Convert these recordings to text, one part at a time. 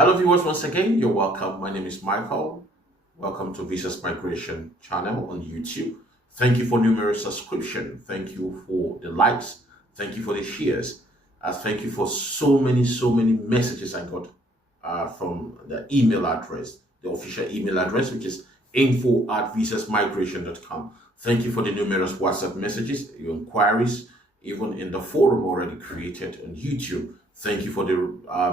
Hello viewers, once again, you're welcome. My name is Michael. Welcome to Visas Migration channel on YouTube. Thank you for numerous subscription. Thank you for the likes. Thank you for the shares. Thank you for so many messages I got from the email address, the official email address, which is info@visasmigration.com. Thank you for the numerous WhatsApp messages, your inquiries, even in the forum already created on YouTube. Thank you for the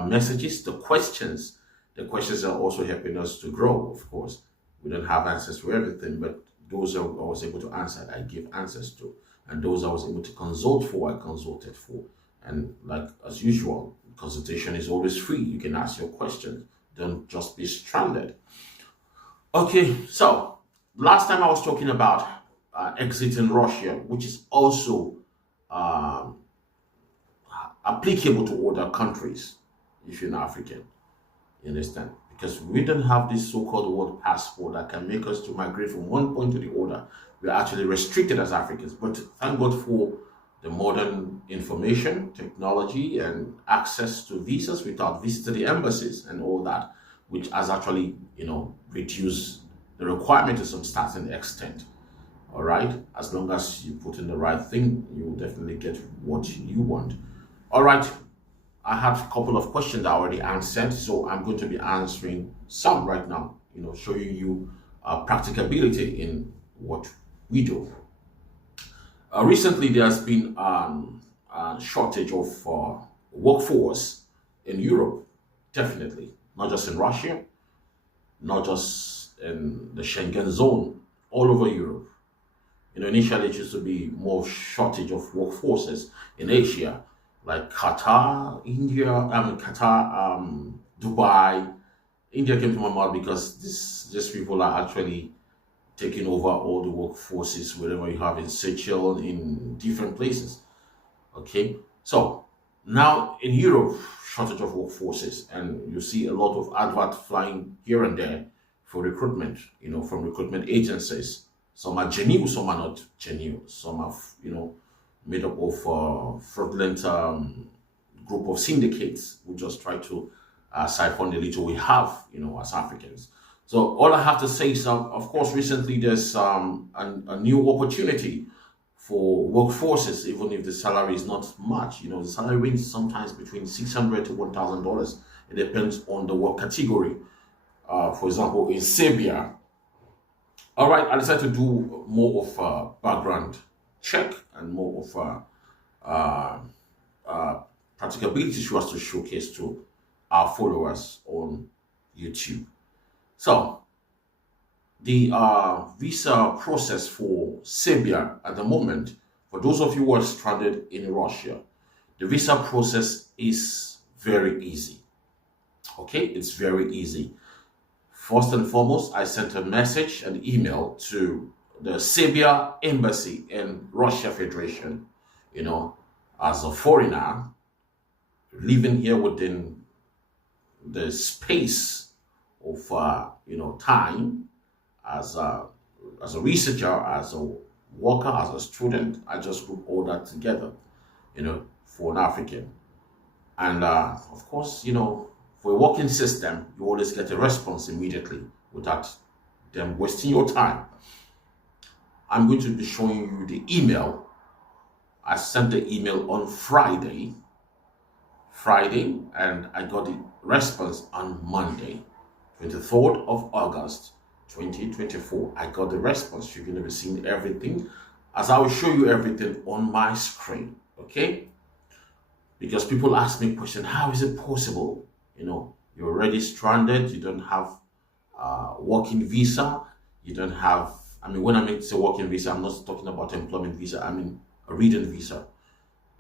messages, the questions. The questions are also helping us to grow, of course. We don't have answers to everything, but those I was able to answer, I give answers to. And those I was able to consult for, I consulted for. And like as usual, consultation is always free. You can ask your questions. Don't just be stranded. Okay, so last time I was talking about exiting Russia, which is also um, applicable to other countries if you're an African. You understand? Because we don't have this so-called world passport that can make us to migrate from one point to the other. We're actually restricted as Africans. But thank God for the modern information, technology, and access to visas without visiting the embassies and all that, which has actually, reduced the requirement to some certain extent. All right, as long as you put in the right thing, you will definitely get what you want. All right, I have a couple of questions I already answered, so I'm going to be answering some right now, showing you practicability in what we do. Recently, there's been a shortage of workforce in Europe, definitely, not just in Russia, not just in the Schengen zone, all over Europe. Initially it used to be more shortage of workforces in Asia, like Qatar, India, Dubai. India came to my mind because these people are actually taking over all the workforces wherever you have in Seychelles, in different places. Okay, so now in Europe, shortage of workforces, and you see a lot of advert flying here and there for recruitment. From recruitment agencies. Some are genuine, some are not genuine. Some are, made up of fraudulent group of syndicates who just try to siphon the little we have, as Africans. So all I have to say is, of course, recently there's a new opportunity for workforces, even if the salary is not much. The salary range is sometimes between $600 to $1,000. It depends on the work category. For example, in Serbia, all right, I decided to do more of a background check and more of practicability shows to showcase to our followers on YouTube. So, the visa process for Serbia at the moment, for those of you who are stranded in Russia, the visa process is very easy. Okay, it's very easy. First and foremost, I sent a message, an email to the Serbia embassy in Russia Federation, as a foreigner living here within the space of, time as a researcher, as a worker, as a student. I just put all that together, for an African. And of course, for a working system, you always get a response immediately without them wasting your time. I'm going to be showing you the email. I sent the email on Friday, and I got the response on Monday, 23rd of August, 2024. I got the response. You're going to be seeing everything as I will show you everything on my screen, okay? Because people ask me question, how is it possible? You're already stranded. You don't have working visa. You don't have, when I mean say working visa, I'm not talking about employment visa. I mean a reading visa.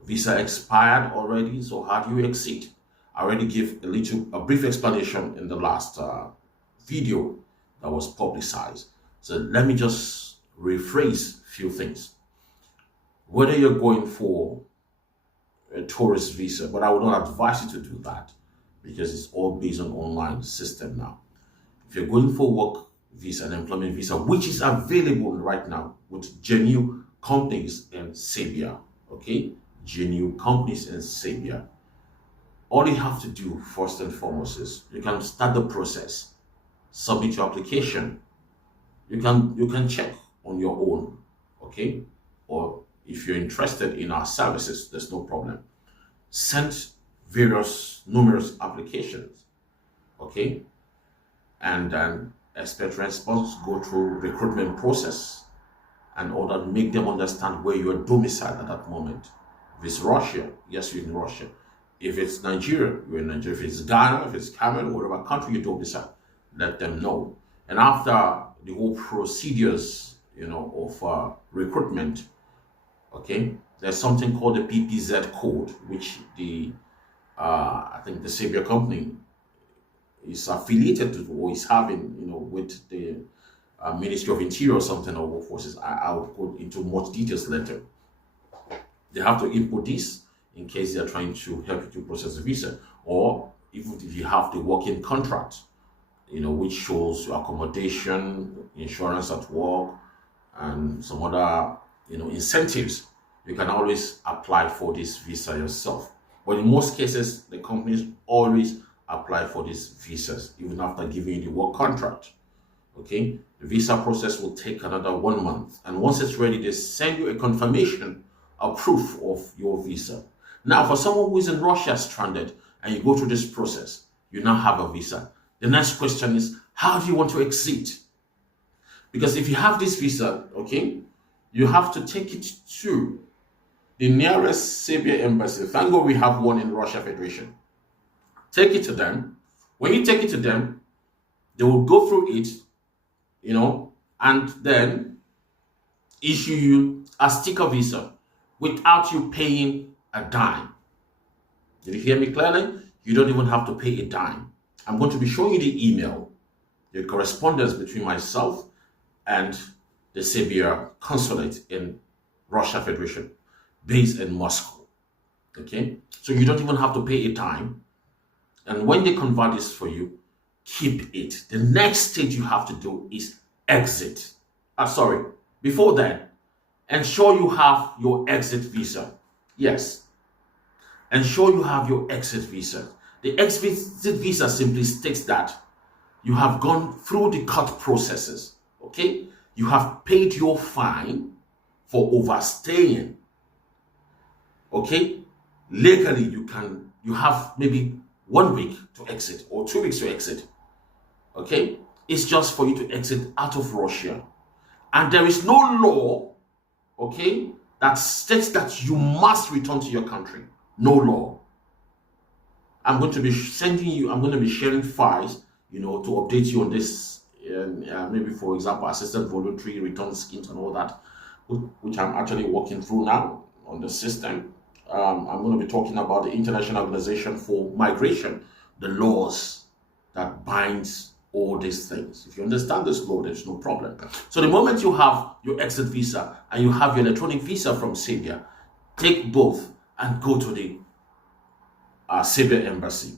Visa expired already. So how do you exit? I already gave a brief explanation in the last video that was publicized. So let me just rephrase a few things. Whether you're going for a tourist visa, but I would not advise you to do that, because it's all based on online system now. If you're going for work visa and employment visa, which is available right now with genuine companies in Serbia, okay? Genuine companies in Serbia. All you have to do first and foremost is you can start the process, submit your application. You can check on your own, okay? Or if you're interested in our services, there's no problem. Send various numerous applications, okay? And then expect response, go through recruitment process and order make them understand where you are domiciled at that moment. If it's Russia, yes, you're in Russia. If it's Nigeria, you're in Nigeria. If it's Ghana, if it's Cameroon, whatever country you domicile, let them know. And after the whole procedures, of recruitment, okay, there's something called the PPZ code, which I think the Serbia company is affiliated to or is having, with the Ministry of Interior or something or War Forces. I'll go into much details later. They have to input this in case they are trying to help you to process a visa, or even if you have the working contract, which shows your accommodation, insurance at work, and some other, incentives. You can always apply for this visa yourself. But in most cases, the companies always apply for these visas, even after giving you the work contract. Okay, the visa process will take another 1 month, and once it's ready, they send you a confirmation, a proof of your visa. Now, for someone who is in Russia stranded and you go through this process, you now have a visa. The next question is, how do you want to exit? Because if you have this visa, okay, you have to take it to the nearest Serbia embassy. Thank God we have one in Russia Federation. Take it to them. When you take it to them, they will go through it, and then issue you a sticker visa without you paying a dime. Did you hear me clearly? You don't even have to pay a dime. I'm going to be showing you the email, the correspondence between myself and the Serbia consulate in Russia Federation, based in Moscow. Okay? So you don't even have to pay a dime. And when they convert this for you, keep it. The next stage you have to do is exit. Sorry, before that, ensure you have your exit visa. Yes, ensure you have your exit visa. The exit visa simply states that you have gone through the court processes, okay? You have paid your fine for overstaying, okay? Legally, you have maybe 1 week to exit or 2 weeks to exit, okay? It's just for you to exit out of Russia. And there is no law, okay, that states that you must return to your country. No law. I'm going to be sharing files, to update you on this, maybe for example, assisted voluntary return schemes and all that, which I'm actually working through now on the system. I'm going to be talking about the International Organization for Migration, the laws that binds all these things. If you understand this law, there's no problem. So the moment you have your exit visa and you have your electronic visa from Serbia, take both and go to the Serbia embassy.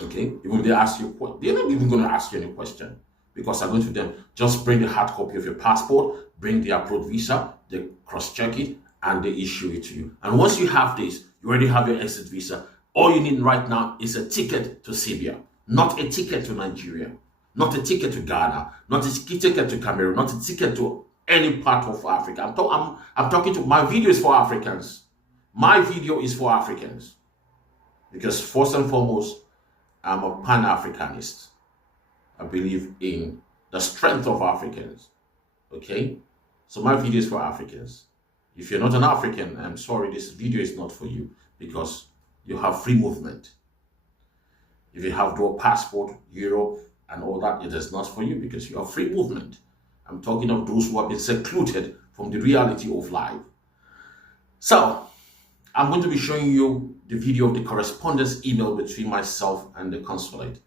Okay, even they ask you, they're not even going to ask you any question, because I'm going to them, just bring the hard copy of your passport, bring the approved visa, they cross-check it, and they issue it to you. And once you have this, you already have your exit visa. All you need right now is a ticket to Serbia, not a ticket to Nigeria, not a ticket to Ghana, not a ticket to Cameroon, not a ticket to any part of Africa. I'm talking to, my video is for Africans. My video is for Africans. Because first and foremost, I'm a Pan-Africanist. I believe in the strength of Africans. Okay? So my video is for Africans. If you're not an African, I'm sorry, this video is not for you, because you have free movement. If you have dual passport, Europe, and all that, it is not for you, because you have free movement. I'm talking of those who have been secluded from the reality of life. So, I'm going to be showing you the video of the correspondence email between myself and the consulate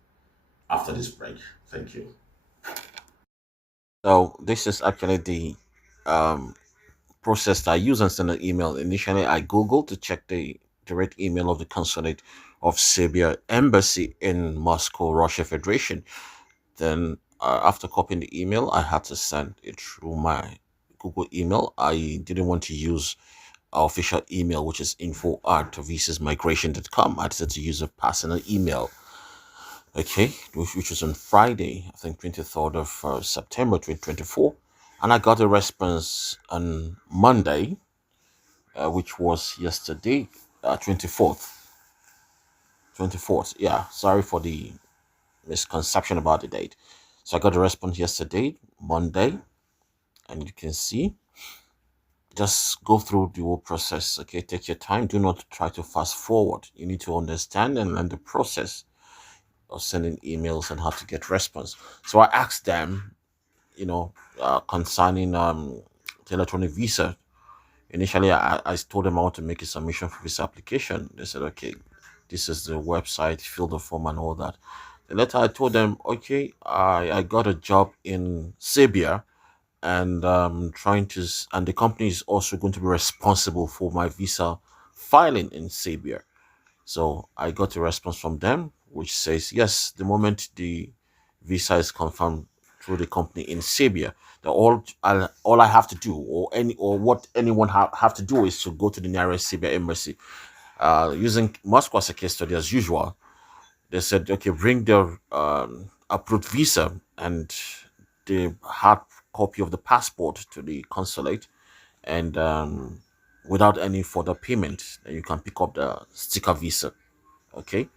after this break. Thank you. So this is actually the um, process that I use and send an email. Initially, I Googled to check the direct email of the consulate of Serbia embassy in Moscow, Russia Federation. Then, after copying the email, I had to send it through my Google email. I didn't want to use our official email, which is info@visasmigration.com. I decided to use a personal email, okay, which was on Friday, I think 23rd of September 2024. And I got a response on Monday, which was yesterday, 24th. 24th, yeah, sorry for the misconception about the date. So I got a response yesterday, Monday, and you can see, just go through the whole process, okay? Take your time. Do not try to fast forward. You need to understand and learn the process of sending emails and how to get response. So I asked them, concerning the electronic visa. Initially, I told them I want to make a submission for visa application. They said, okay, this is the website, fill the form and all that. The later I told them, okay, I got a job in Serbia, and trying to, and the company is also going to be responsible for my visa filing in Serbia. So I got a response from them, which says, yes, the moment the visa is confirmed through the company in Serbia, the all I have to do, or what anyone have to do, is to go to the nearest Serbia embassy. Using Moscow as a case study as usual, they said, okay, bring their approved visa and the hard copy of the passport to the consulate, and without any further payment, then you can pick up the sticker visa. Okay,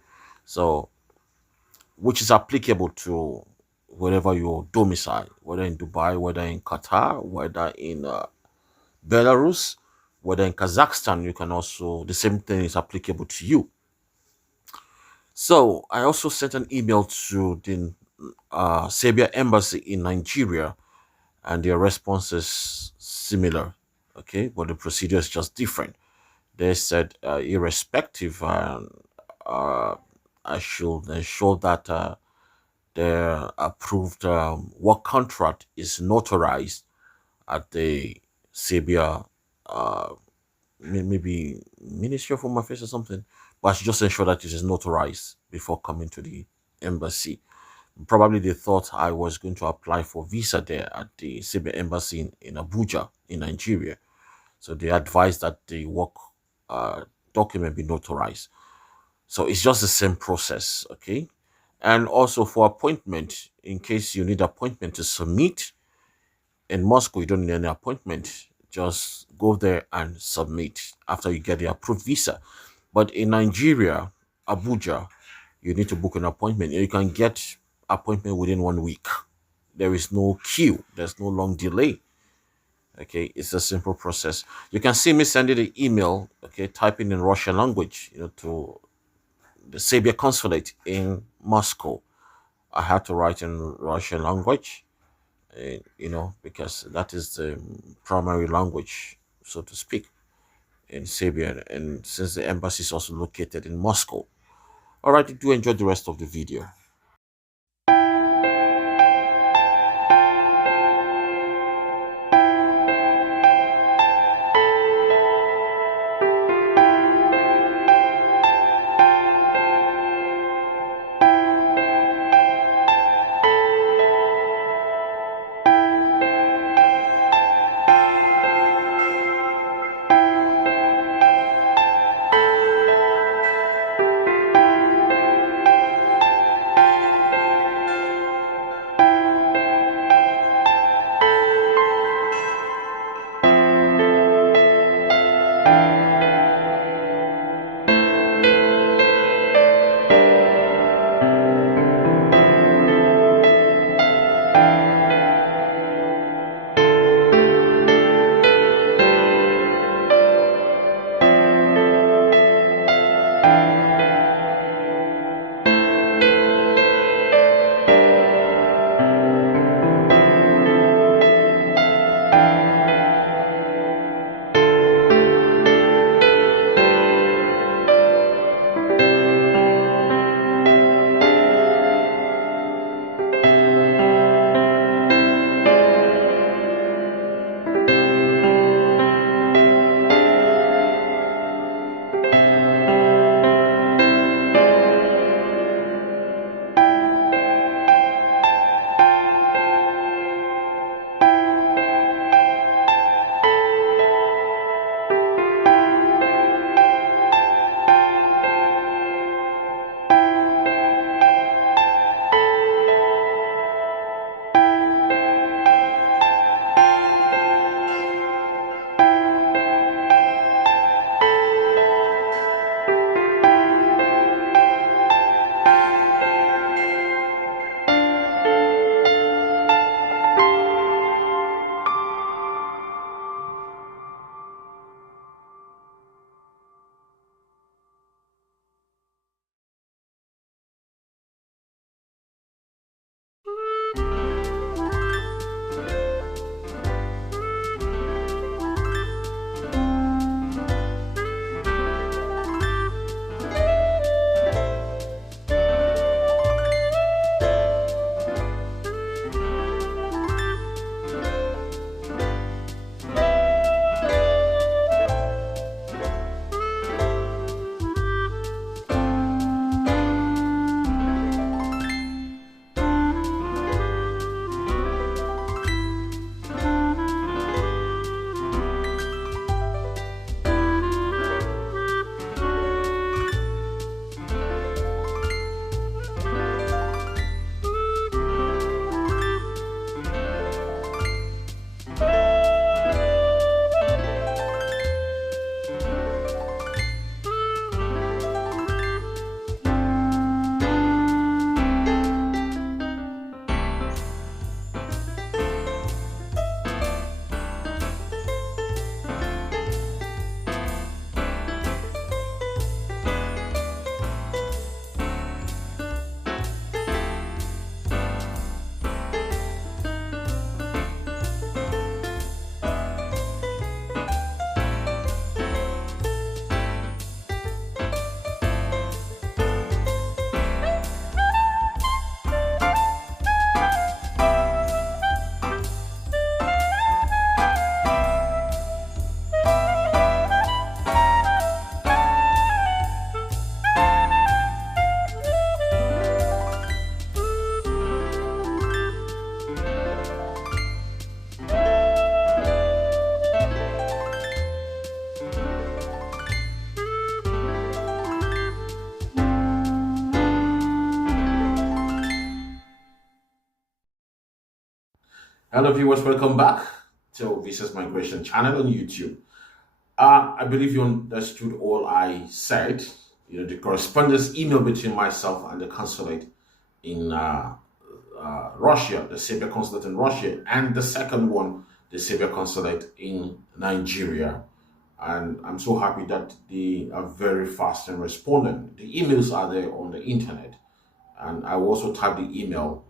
so which is applicable to wherever your domicile, whether in Dubai, whether in Qatar, whether in Belarus, whether in Kazakhstan. You can also, the same thing is applicable to you. So I also sent an email to the Serbia embassy in Nigeria, and their response is similar. Okay, but the procedure is just different. They said, irrespective, uh, I should ensure that their approved work contract is notarized at the Serbia, uh, maybe Ministry of Home Affairs or something. But I should just ensure that it is notarized before coming to the embassy. Probably they thought I was going to apply for visa there at the Serbia embassy in Abuja, in Nigeria. So they advised that the work document be notarized. So it's just the same process, okay? And also for appointment, in case you need appointment to submit in Moscow, you don't need any appointment. Just go there and submit after you get the approved visa. But in Nigeria, Abuja, you need to book an appointment. You can get appointment within 1 week. There is no queue. There's no long delay. Okay, it's a simple process. You can see me sending the email. Okay, typing in Russian language, to the Serbia consulate in Moscow. I had to write in Russian language, because that is the primary language, so to speak, in Serbia. And since the embassy is also located in Moscow. All right, do enjoy the rest of the video. Hello viewers, welcome back to Visas Migration channel on YouTube. I believe you understood all I said. The correspondence email between myself and the consulate in Russia, the Serbia consulate in Russia, and the second one, the Serbia consulate in Nigeria. And I'm so happy that they are very fast in responding. The emails are there on the internet. And I will also type the email,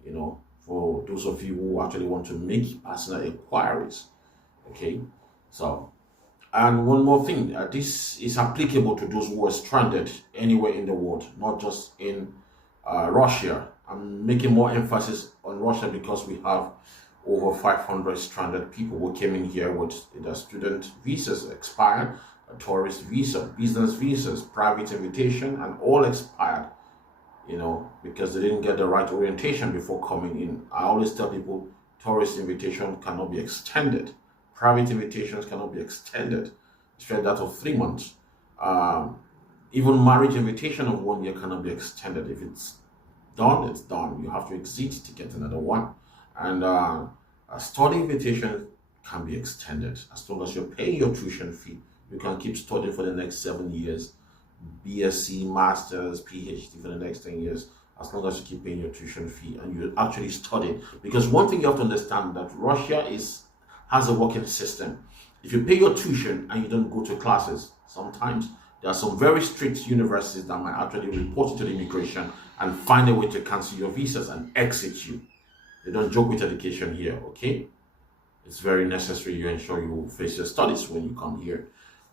for those of you who actually want to make personal inquiries. Okay, so, and one more thing, this is applicable to those who are stranded anywhere in the world, not just in Russia. I'm making more emphasis on Russia because we have over 500 stranded people who came in here with either student visas expired, a tourist visa, business visas, private invitation, and all expired. Because they didn't get the right orientation before coming in. I always tell people tourist invitation cannot be extended. Private invitations cannot be extended. Straight that of 3 months. Even marriage invitation of 1 year cannot be extended. If it's done, it's done. You have to exit to get another one. And a study invitation can be extended. As long as you're paying your tuition fee, you can keep studying for the next 7 years. BSc, Masters, PhD for the next 10 years, as long as you keep paying your tuition fee and you actually study. Because one thing you have to understand that Russia has a working system. If you pay your tuition and you don't go to classes, sometimes there are some very strict universities that might actually report you to the immigration and find a way to cancel your visas and exit you. They don't joke with education here, okay? It's very necessary you ensure you face your studies when you come here.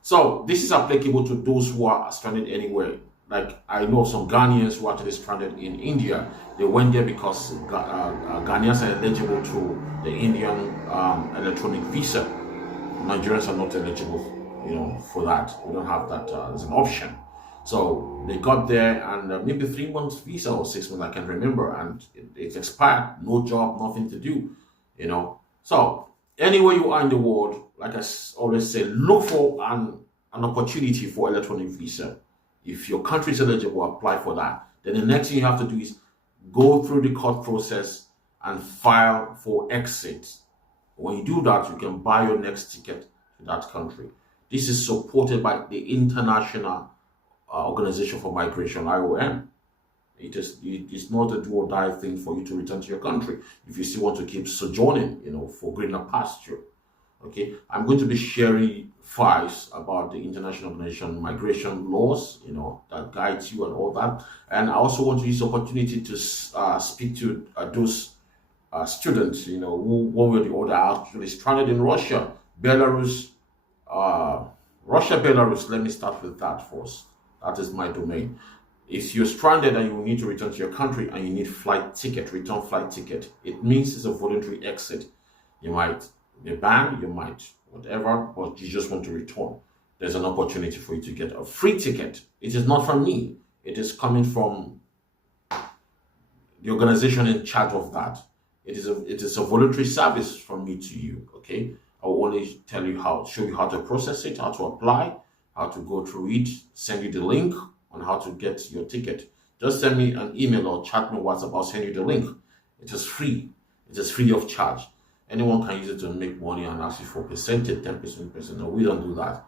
So this is applicable to those who are stranded anywhere. Like I know some Ghanaians who are actually stranded in India. They went there because Ghanaians are eligible to the Indian electronic visa. Nigerians are not eligible, for that. We don't have that as an option. So they got there and maybe 3 months visa or 6 months, I can't remember, and it's expired. No job, nothing to do, So anywhere you are in the world, like I always say, look for an opportunity for electronic visa. If your country is eligible, apply for that. Then the next thing you have to do is go through the court process and file for exit. When you do that, you can buy your next ticket to that country. This is supported by the International Organization for Migration, IOM. It's not a do or die thing for you to return to your country if you still want to keep sojourning, for greener pasture. Okay, I'm going to be sharing files about the International Organization migration laws, that guides you and all that. And I also want to use the opportunity to speak to those students, who one way or the other are actually stranded in Russia, Belarus, Belarus. Let me start with that first. That is my domain. If you're stranded and you need to return to your country and you need return flight ticket, it means it's a voluntary exit. You might be banned, you might whatever, but you just want to return. There's an opportunity for you to get a free ticket. It is not from me. It is coming from the organization in charge of that. It is a voluntary service from me to you. Okay, I will only show you how to process it, how to apply, how to go through it, send you the link on how to get your ticket. Just send me an email or chat me on WhatsApp. I'll send you the link. It is free. It is free of charge. Anyone can use it to make money and ask you for percentage, 10%. No, we don't do that.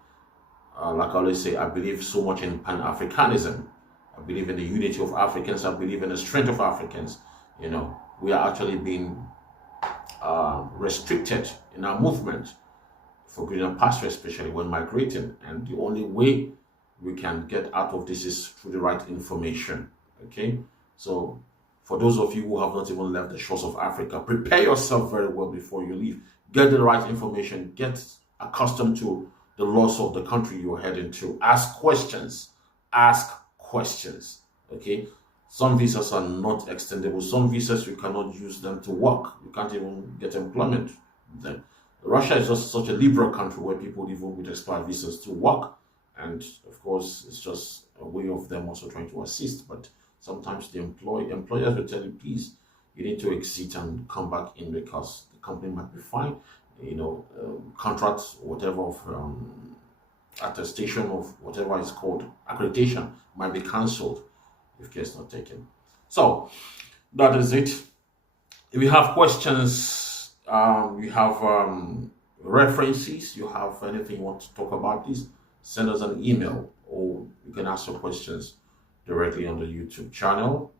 Like I always say, I believe so much in Pan-Africanism. I believe in the unity of Africans. I believe in the strength of Africans. We are actually being restricted in our movement for greener pasture, especially when migrating. And the only way we can get out of this is through the right information. Okay, so for those of you who have not even left the shores of Africa, prepare yourself very well before you leave. Get the right information. Get accustomed to the laws of the country you're heading to. Ask questions. Okay, some visas are not extendable. Some visas you cannot use them to work. You can't even get employment then. Russia is just such a liberal country where people even with expired visas to work. And of course, it's just a way of them also trying to assist. But sometimes the employers will tell you, please, you need to exit and come back in because the company might be fine. Contracts, whatever of attestation of whatever is called accreditation might be cancelled if care is not taken. So that is it. If you have questions you have references, you have anything you want to talk about, this, send us an email, or you can ask your questions directly on the YouTube channel,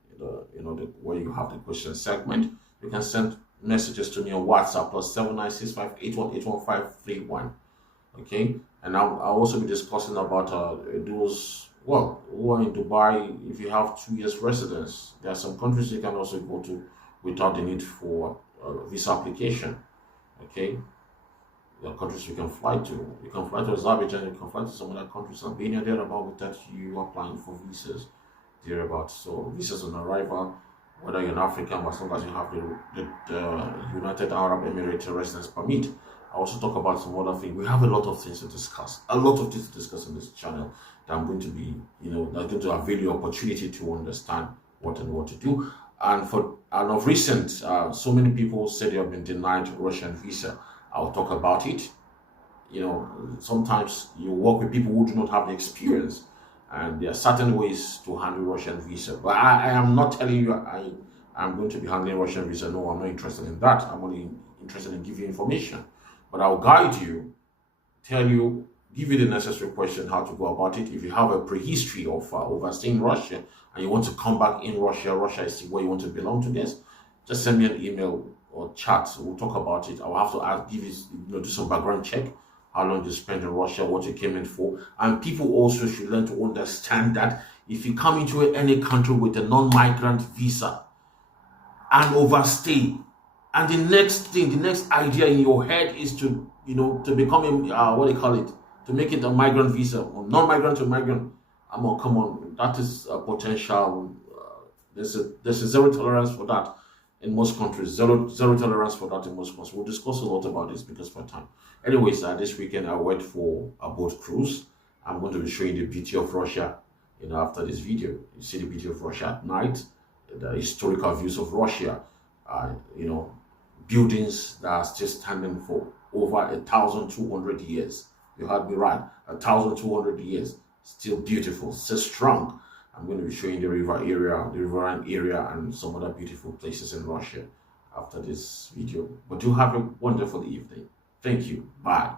where you have the question segment. You can send messages to me on WhatsApp plus 79658181531. Okay, and I'll also be discussing about those, well, who are in Dubai. If you have 2 years residence, there are some countries you can also go to without the need for visa application. Okay, there are countries you can fly to. You can fly to Azerbaijan, you can fly to some other countries, Albania, thereabout, without you applying for visas thereabout. So visas on arrival, whether you're an African, as long as you have the United Arab Emirates residence permit. I also talk about some other things. We have a lot of things to discuss. A lot of things to discuss on this channel that I'm going to be, that's going to avail you opportunity to understand what and what to do. And of recent, so many people said they have been denied Russian visa. I'll talk about it. Sometimes you work with people who do not have the experience, and there are certain ways to handle Russian visa. But I am not telling you I'm going to be handling Russian visa. No, I'm not interested in that. I'm only interested in giving you information. But I'll guide you, tell you, give you the necessary question how to go about it. If you have a prehistory of overstaying Russia and you want to come back in Russia, Russia is where you want to belong to this, just send me an email or chat. We'll talk about it. I'll have to give you, do some background check, how long you spent in Russia, what you came in for. And people also should learn to understand that if you come into any country with a non-migrant visa and overstay, and the next idea in your head is to, to become what do you call it, to make it a migrant visa, or non-migrant to migrant. Come on, that is a potential. There's a zero tolerance for that in most countries. Zero tolerance for that in most countries. We'll discuss a lot about this because for time. Anyways, this weekend I went for a boat cruise. I'm going to be showing the beauty of Russia. After this video, you see the beauty of Russia at night, the historical views of Russia. Buildings that are still standing for over 1,200 years. You heard me right, 1,200 years, still beautiful, still strong. I'm going to be showing the riverine area, and some other beautiful places in Russia after this video. But do have a wonderful evening. Thank you. Bye.